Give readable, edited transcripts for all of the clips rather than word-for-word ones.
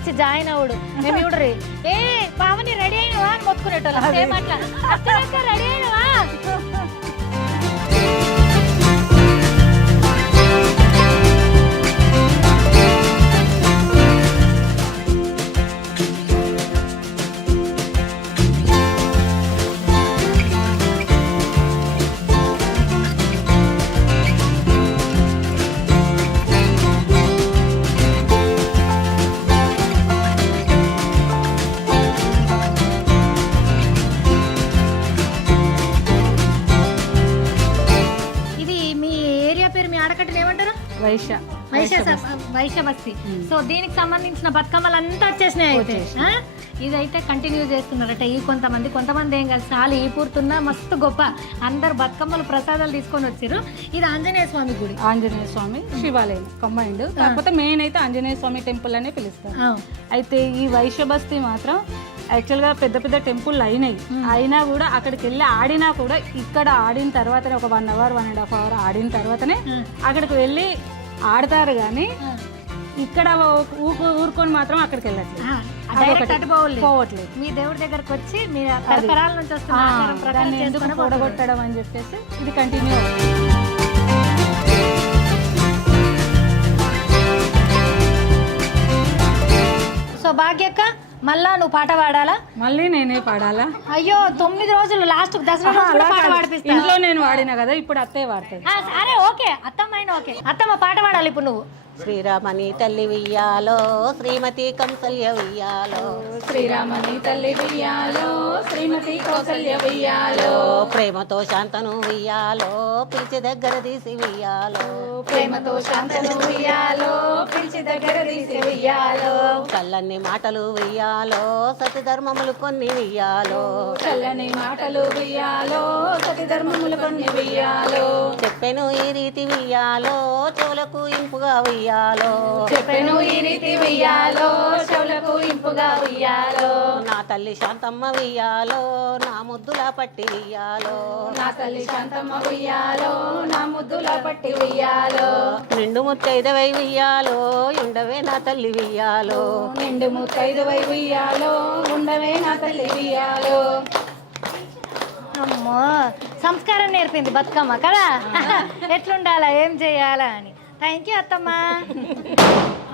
వచ్చి జాయిన్ అవుడు మేము చూడరు ఏ పావని రెడీ అయినవా అని మొత్తుకునేటోళ్ళం సేమ్ అట్లా అక్క రెడీ అయినవా వైశ్య బస్తీ. సో దీనికి సంబంధించిన బతుకమ్మలు అంతా వచ్చేసినాయి అయితే ఇదైతే కంటిన్యూ చేస్తున్నారట ఈ కొంతమంది ఏం కాదు చాలా ఈ పూర్తున్నా మస్తు గొప్ప అందరు బతుకమ్మలు ప్రసాదాలు తీసుకొని వచ్చారు. ఇది ఆంజనేయ స్వామి గుడి, ఆంజనేయ స్వామి శివాలయం కంబైండ్, కాకపోతే మెయిన్ అయితే ఆంజనేయ స్వామి టెంపుల్ అనే పిలుస్తారు. అయితే ఈ వైశ్య బస్తీ మాత్రం యాక్చువల్గా పెద్ద పెద్ద టెంపుల్ అయినా కూడా అక్కడికి వెళ్ళి ఆడినా కూడా ఇక్కడ ఆడిన తర్వాతనే ఒక 1 hour 1.5 hour ఆడిన తర్వాతనే అక్కడికి వెళ్ళి ఆడతారు. కానీ ఇక్కడ ఊరుకొని మాత్రం అక్కడికి వెళ్ళట్లేదు, పోవట్లేదు. మీ దేవుడి దగ్గరకు వచ్చి మీ తరతరాల నుంచి వస్తున్న ఎందుకు పొడగొట్టడం అని చెప్పేసి ఇది కంటిన్యూ అవుతుంది. సో భాగ్యక్క మళ్ళా నువ్వు పాట పాడాలా? మళ్ళీ నేనే పాడాలా? అయ్యో 9 రోజులు లాస్ట్ దసరా పాట పాడిపిస్తా. ఇంట్లో నేను వాడినా కదా, ఇప్పుడు అత్తయ్య వాడతాయి. అరే ఓకే అత్తమ్మ ఓకే అత్తమ్మ పాట పాడాలి ఇప్పుడు నువ్వు. శ్రీరామని తల్లి వియ్యాలో శ్రీమతి కంసల్య వియ్యాలో, శ్రీరామని తల్లి వియ్యాలో శ్రీమతి కౌసల్య వియ్యాలో, ప్రేమతో శాంతను వియ్యాలో పిలిచి దగ్గర తీసి వియ్యాలో, ప్రేమతో శాంతను వియ్యాలో పిలిచి దగ్గర తీసి వియ్యాలో, చల్లని మాటలు వియ్యాలో సతి ధర్మములు కొన్ని వియ్యాలో, చల్లని మాటలు వియ్యాలో సతి ధర్మములు కొన్ని వియ్యాలో, చెప్పెను ఈ రీతి వియ్యాలో చెవులకు ఇంపుగా వియ్యాలో, చెప్పెను ఈ రీతి వియ్యాలో చెవులకు ఇంపుగా వియ్యాలో, నా తల్లి శాంతమ్మ వియ్యాలో నా ముద్దుల పట్టి వియ్యాలో, నా తల్లి శాంతమ్మ వియ్యాలో నా ముద్దుల పట్టి వియ్యాలో, నిండు ముత్తైదవై వియ్యాలో ఉండవే నా తల్లి వియ్యాలో, నిండు ముత్తైదువై వియ్యాలో ఉండవే నా తల్లి వియ్యాలో. అమ్మో సంస్కారం నేర్పింది బతుకమ్మ కదా, ఎట్లుండాలా ఏం చేయాలా అని. థ్యాంక్ యూ అత్తమ్మ.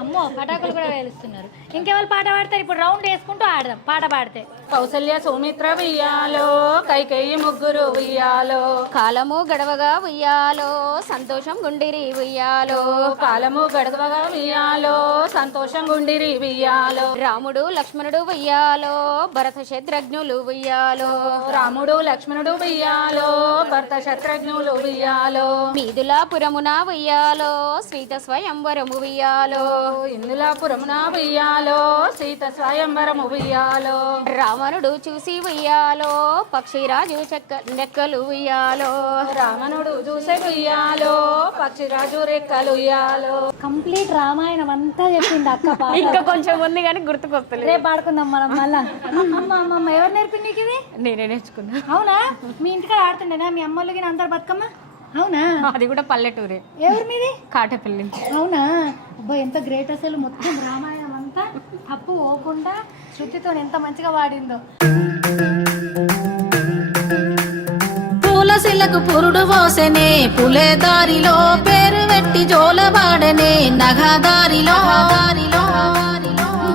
అమ్మో పటాకులు కూడా వేలుస్తున్నారు. ఇంకెవరు పాట పాడతారు? ఇప్పుడు రౌండ్ వేసుకుంటూ ఆడదాం పాట పాడితే. కౌసల్య సౌమిత్ర వియ్యాలో కైకేయి ముగ్గురు వియ్యాలో, కాలము గడవగా ఉయ్యాలో సంతోషం గుండిరి ఉయ్యాలో, కాలము గడవగా వియ్యాలో సంతోషం గుండిరి వియ్యాలో, రాముడు లక్ష్మణుడు ఉయ్యాలో భరత శత్రుఘ్నులు ఉయ్యాలో, రాముడు లక్ష్మణుడు వియ్యాలో భర్త శత్రుఘ్నులు వియ్యాలో, మీదులాపురమున ఉయ్యాలో సీత స్వయంవరము ఉయ్యాలో, ఇందులాపురమున వియ్యాలో సీత స్వయంవరము వియ్యాలో, రావణుడు చూసి ఉయ్యాలో పక్షిరాజు రెక్కలు ఉయ్యాలో, రావణుడు చూసే ఉయ్యాలో పక్షిరాజు రెక్కలు ఉయ్యాలో. కంప్లీట్ రామాయణం అంతా చెప్పింది అక్క. ఇంకా కొంచెం ఉంది కానీ గుర్తుకొస్తలేదు. రేపు పాడుకుందాం మనం మళ్ళా. అమ్మ ఎవరు నేర్పింది నీకు ఇది? నేనే నేర్చుకున్నా. అవునా? మీ ఇంటికాడ ఆడుతుండేనా మీ అమ్మోళ్ళకి అందరు బతుకమ్మ? అవునా? అది కూడా పల్లెటూరే. ఎవరి మీది? కాటపల్లి. అవునా? అబ్బా ఎంత గ్రేట్ అసలు. మొత్తం రామాయణం అంతా తప్పు పోకుండా శృతితో ఎంత మంచిగా వాడిందో. పూలశిలకు పురుడు పోసెనే పులే దారిలో పేరు పెట్టి జోలబాడనే నగదారిలో,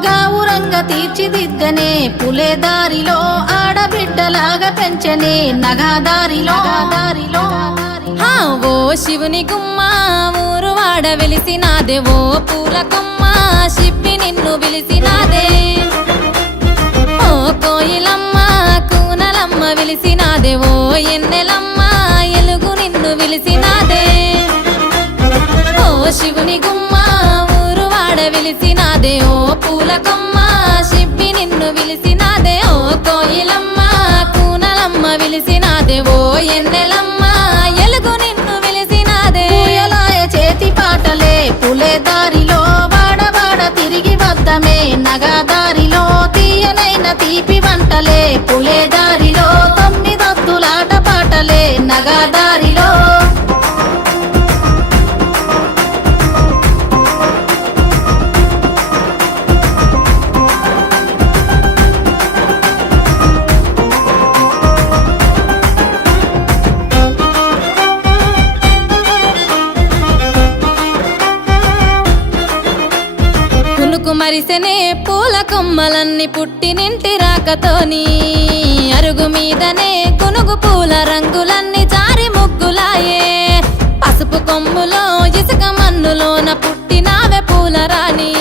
గావురంగ తీర్చిదిద్దనే పులే దారిలో ఆడబిడ్డలాగా పెంచనే నగదారిలో, ఓ శివుని గుమ్మ ఊరు వాడ వెలిసినాదే, ఓ పూల కొమ్మ శిప్పి నిన్ను పిలిసినాదే, ఓ కోయిలమ్మ కూనలమ్మ విలిసినాదే, ఓ ఎన్నెలమ్మ ఎలుగు నిన్ను విలిసినాదే, ఓ శివుని గుమ్మ ఊరు వాడ వెలిసినాదే, ఓ పూల కొమ్మ శిప్పి నిన్ను విలిసినాదే, ఓ కోయిలమ్మ కూనలమ్మ విలిసినాదే, ఓ ఎన్నెలమ్మ ఎలుగు నిన్ను విలిసినాదే. పూయలాయ చేతి పాటలే పులే దారిలో వాడవాడ తిరిగి వద్దమే నగదారిలో, తీయనైన తీపి వంటలే పులే దారిలో, 9 ఒత్తులాట పాటలే నగదారిలో. మరిసెనే పూల కొమ్మలన్నీ పుట్టినింటి రాకతోని అరుగు మీదనే గునుగు పూల రంగులన్నీ జారి ముగ్గులాయే పసుపు కొమ్ములో ఇసుక మన్నులోన పుట్టినావే పూల రాణి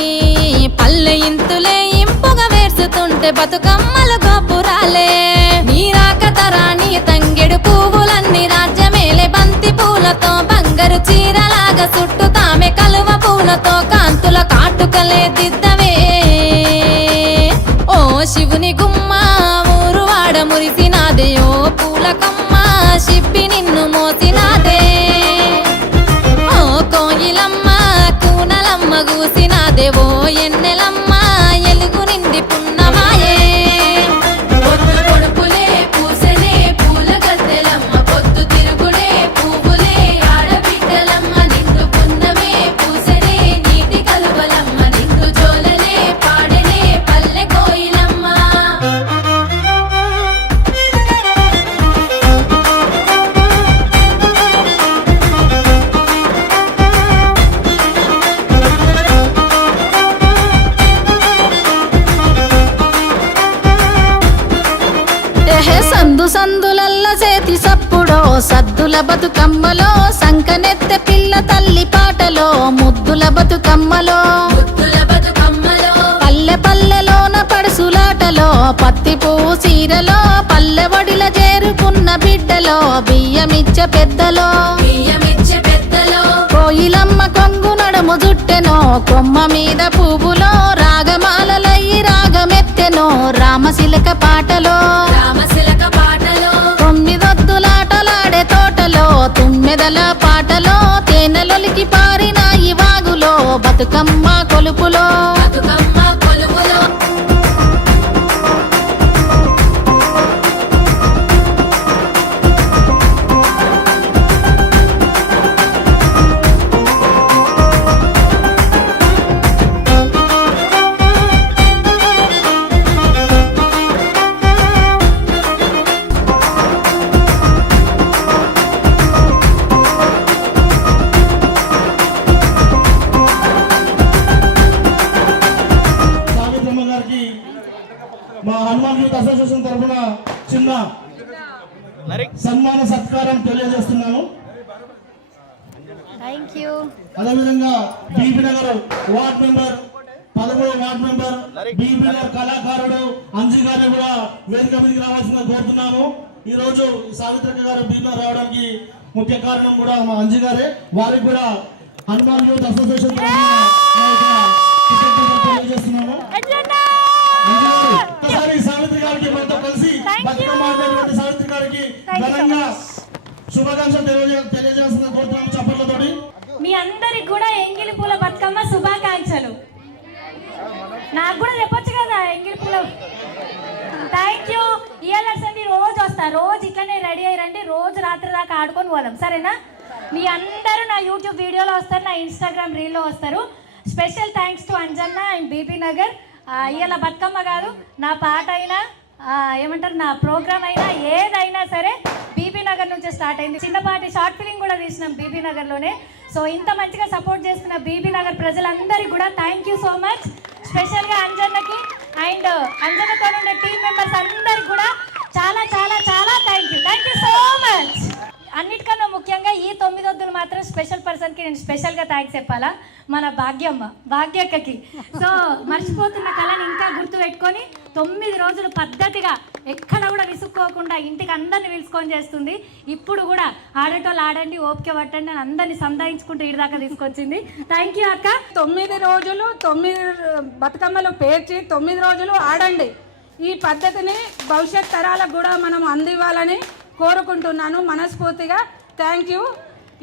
పల్లె ఇంతులే ఇంపుగా వేర్చుతుంటే బతుకమ్మలు గోపురాలే నీరాకతరాణి తంగెడు పువ్వులన్నీ రాజ్యమేలే బంతి పూలతో బంగారు చీరలాగా చుట్టూ తామె కలువ పూలతో కాంతుల కాటుకలే దిద్దవే ఓ శివుని గుమ్మ ఊరువాడ మురిసినాదే ఓ పూలకమ్మ షిప్పి నిన్ను మోసినాదే ఓ కోయిలమ్మ కూనలమ్మ గూసినాదే ఓ ఎన్నెలమ్మ ఎలుగు నిండి పున్నమాయే పొద్దు పొడుపులే పూసెనే పూల గద్దెలమ్మ పొద్దు తిరుగుడే పువ్వులే ఆడబిడ్డలమ్మ నిండు పున్నమే పూసెనే నీటి కలువలమ్మ నిండు జోలలే పాడెనే పల్లె కోయిలమ్మ సందు సందులల్ల చేతి సప్పుడో సద్దుల బతుకమ్మలో సంకనెత్తె పిల్ల తల్లి పాటలో ముద్దుల బతుకమ్మలో పల్లె పల్లెలోన పడుసులాటలో పత్తి పువ్వు చీరలో పల్లె వడిల చేరుకున్న బిడ్డలో బియ్యమిచ్చే పెద్దలో కోయిలమ్మ కొంగు నడుము జుట్టెనో కొమ్మ మీద పువ్వులో రాగమాలలయ్యి రాగమెత్తెనో రామశిలక పాటలో తొమ్మిదొద్దులాటలాడే తోటలో తుమ్మెదల పాటలో తేనెలొలికి పారిన ఈ వాగులో బతుకమ్మ కొలుపులో సావిత్రమ్మ గారికి మా హనుమాన్ యూత్ అసోసియేషన్ తరఫున చిన్న సన్మాన సత్కారం తెలియజేస్తున్నాను. Thank you. అదేవిధంగా బీబీ నగర్ వార్డ్ మెంబర్ 13వ వార్డ్ మెంబర్ బీబీ నగర్ కళాకారుడు అంజీ గారిని కూడా వేదిక మీదకి రావాల్సిందిగా కోరుతున్నాము. ఈ రోజు సావిత్రక్క గారు బీబీ నగర్ రావడానికి ముఖ్య కారణం కూడా మా అంజీ గారే. వారికి కూడా హనుమాన్ యూత్ అసోసియేషన్ తెలియజేస్తున్నాము. ఒకసారి సావిత్రి గారికి మనతో కలిసి బతుకమ్మ ఆడినటువంటి సావిత్రి గారికి ఘనంగా శుభాకాంక్షలు తెలియజేస్తున్న కోరుతున్నాము చప్పట్లతోటి. మీ అందరికి కూడా ఎంగిలి పూల బతుకమ్మ శుభాకాంక్షలు. నాకు కూడా చెప్పొచ్చు కదా ఎంగిలి పూల. Thank you. ఇయర్సండి రోజు వస్తా, రోజు ఇక్కడనే రెడీ అయ్యి రండి, రోజు రాత్రి దాకా ఆడుకొని పోదాం సరేనా. మీ అందరూ నా యూట్యూబ్ వీడియోలో వస్తారు, నా ఇన్స్టాగ్రామ్ రీల్లో వస్తారు. Special thanks to Anjanna and Bibinagar. ఇవాళ బతుకమ్మ కాదు, నా పాట అయినా ఏమంటారు నా ప్రోగ్రామ్ అయినా ఏదైనా సరే బీబీ నగర్ నుంచి స్టార్ట్ అయింది. చిన్నపాటి షార్ట్ ఫిలిం కూడా తీసినాం బీబీ నగర్లోనే. సో ఇంత మంచిగా సపోర్ట్ చేస్తున్న బీబీ నగర్ ప్రజలందరికీ కూడా థ్యాంక్ యూ సో మచ్. స్పెషల్గా అంజన్నకి అండ్ అంజన్నతో ఉండే టీమ్ మెంబర్స్ అందరికి కూడా చాలా చాలా చాలా థ్యాంక్ యూ సో మచ్. అన్నిటికన్నా ముఖ్యంగా ఈ 9 వద్దులు మాత్రం స్పెషల్ పర్సన్కి నేను స్పెషల్గా థ్యాంక్స్ చెప్పాలా, మన భాగ్యక్కకి. సో మర్చిపోతున్న కళని ఇంకా గుర్తు పెట్టుకొని 9 రోజులు పద్ధతిగా ఎక్కడ కూడా విసుక్కోకుండా ఇంటికి అందరిని పిలుచుకొని చేస్తుంది. ఇప్పుడు కూడా ఆడేటోళ్ళు ఆడండి, ఓపిక పట్టండి అని అందరిని సంధాయించుకుంటూ ఇటు దాకా తీసుకొచ్చింది. థ్యాంక్ యూ అక్క. 9 రోజులు 9 బతుకమ్మలు పేర్చి 9 రోజులు ఆడండి. ఈ పద్ధతిని భవిష్యత్ తరాలకు కూడా మనం అందివ్వాలని కోరుకుంటున్నాను మనస్ఫూర్తిగా. Thank you.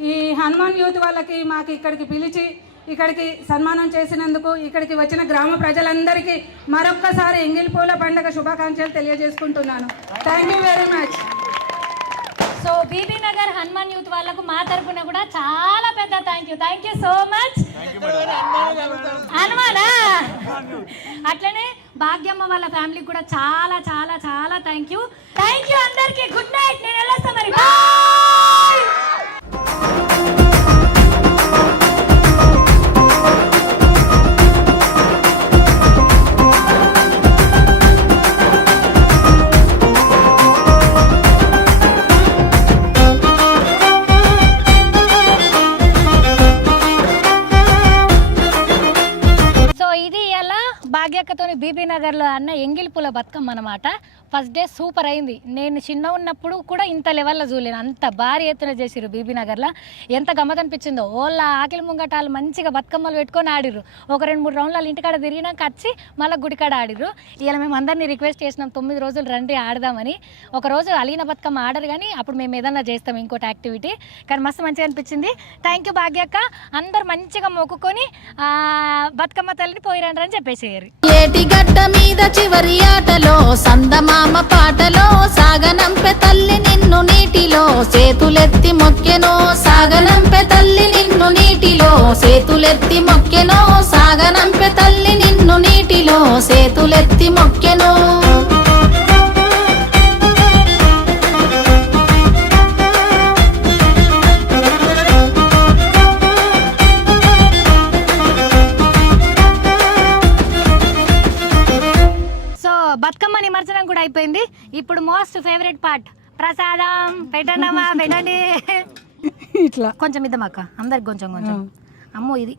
ఈ హనుమాన్ యూత్ వాళ్ళకి మాకు ఇక్కడికి పిలిచి ఇక్కడికి సన్మానం చేసినందుకు ఇక్కడికి వచ్చిన గ్రామ ప్రజలందరికీ మరొక్కసారి ఎంగిలి పూల పండుగ శుభాకాంక్షలు తెలియజేసుకుంటున్నాను. Thank you very much. So Bibinagar Hanuman youth వాళ్ళకు మా తరపున కూడా చాలా పెద్ద థ్యాంక్ యూ సో మచ్. హనుమానా అట్లనే భాగ్యమ్మ వాళ్ళ ఫ్యామిలీకి కూడా చాలా చాలా చాలా థ్యాంక్ యూ అందరికీ. Good night. నేను వెళ్ళొస్తా మరి. నగర్లో అన్న ఎంగిల్ పూల బతుకమ్మ అనమాట. ఫస్ట్ డే సూపర్ అయింది. నేను చిన్న ఉన్నప్పుడు కూడా ఇంత లెవెల్లో చూడలేను, అంత భారీ ఎత్తున చేసిర్రు బీబీ నగర్లో. ఎంత గమ్మత్ అనిపించిందో. వాళ్ళ ఆకిలి ముంగటాలు మంచిగా బతుకమ్మలు పెట్టుకొని ఆడిర్రు. ఒక 2-3 రౌండ్లు ఇంటికాడ తిరిగినాక వచ్చి మళ్ళీ గుడికాడ ఆడిర్రు. ఇలా మేము అందరినీ రిక్వెస్ట్ చేసినాం 9 రోజులు రండి ఆడదామని. ఒకరోజు అలిగిన బతుకమ్మ ఆడరు కానీ అప్పుడు మేము ఏదన్నా చేస్తాం ఇంకోటి యాక్టివిటీ. కానీ మస్తు మంచిగా అనిపించింది. థ్యాంక్ యూ భాగ్యక్క. అందరు మంచిగా మొక్కుకొని బతుకమ్మ తల్లిని పోయిరండి అని చెప్పేసేయారు. ఏటి గడ్డ మీద చివరి ఆటలో సందమామ పాటలో సాగనంపె తల్లి నిన్ను నీటిలో సేతులెత్తి మొక్కెనో సాగనంపె తల్లి నిన్ను నీటిలో సేతులెత్తి మొక్కెనో సాగనంపె తల్లి నిన్ను నీటిలో సేతులెత్తి మొక్కెనో. బతుకమ్మ నిమజ్జనం కూడా అయిపోయింది. ఇప్పుడు మోస్ట్ ఫేవరెట్ పార్ట్ ప్రసాదం. పెట్టండమ్మా, పెట్టండి. ఇట్లా కొంచెం ఇద్దామక్క అందరికి కొంచెం కొంచెం. అమ్మో ఇది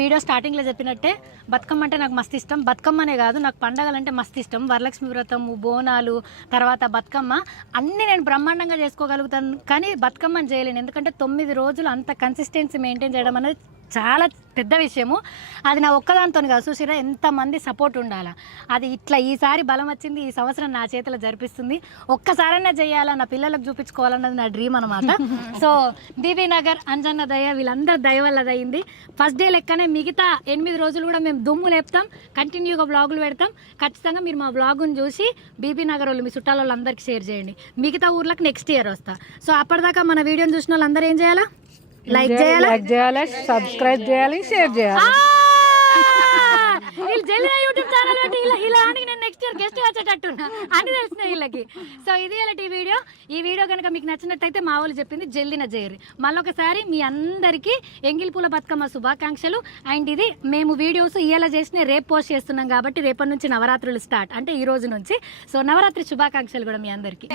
వీడియో స్టార్టింగ్లో చెప్పినట్టే బతుకమ్మ అంటే నాకు మస్తు ఇష్టం. బతుకమ్మనే కాదు, నాకు పండగలు అంటే మస్తు ఇష్టం. వరలక్ష్మి వ్రతము, బోనాలు, తర్వాత బతుకమ్మ అన్నీ నేను బ్రహ్మాండంగా చేసుకోగలుగుతాను. కానీ బతుకమ్మని చేయలేను, ఎందుకంటే 9 రోజులు అంత కన్సిస్టెన్సీ మెయింటైన్ చేయడం అనేది చాలా పెద్ద విషయము. అది నా ఒక్కదాంతో కాదు, చూసిరా ఎంతమంది సపోర్ట్ ఉండాలి. అది ఇట్లా ఈసారి బలం వచ్చింది, ఈ సంవత్సరం నా చేతిలో జరిపిస్తుంది. ఒక్కసారైనా చేయాలా, నా పిల్లలకు చూపించుకోవాలన్నది నా డ్రీమ్ అనమాట. సో బీబీ నగర్, అంజన్న దయ, వీళ్ళందరి దయ వల్ల అయింది. ఫస్ట్ డే లెక్కనే మిగతా 8 రోజులు కూడా మేము దుమ్ము లేపుతాం, కంటిన్యూగా బ్లాగులు పెడతాం. ఖచ్చితంగా మీరు మా బ్లాగును చూసి బీబీ నగర్ వాళ్ళు, మీ చుట్టాల వాళ్ళు అందరికీ షేర్ చేయండి. మిగతా ఊర్లకు నెక్స్ట్ ఇయర్ వస్తా. సో అప్పటిదాకా మన వీడియోని చూసిన వాళ్ళు అందరూ ఏం చేయాలా? లైక్ చేయాలి, సబ్స్క్రైబ్ చేయాలి, షేర్ చేయాలి. వీళ్ళు జల్లి యూట్యూబ్ ఛానల్ పెట్టి ఇలా అని నేను నెక్స్ట్ ఇయర్ గెస్ట్ వచ్చేటట్టున్నా అని తెలిసిన వీళ్ళకి. సో ఇది ఇలా ఈ వీడియో కనుక మీకు నచ్చినట్టయితే మా వాళ్ళు చెప్పింది జల్దిన చేయరు. మళ్ళొకసారి మీ అందరికీ ఎంగిల్ పూల బతుకమ్మ శుభాకాంక్షలు. అండ్ ఇది మేము వీడియోస్ ఇలా చేసిన రేపు పోస్ట్ చేస్తున్నాం కాబట్టి రేపటి నుంచి నవరాత్రులు స్టార్ట్, అంటే ఈ రోజు నుంచి. సో నవరాత్రి శుభాకాంక్షలు కూడా మీ అందరికీ.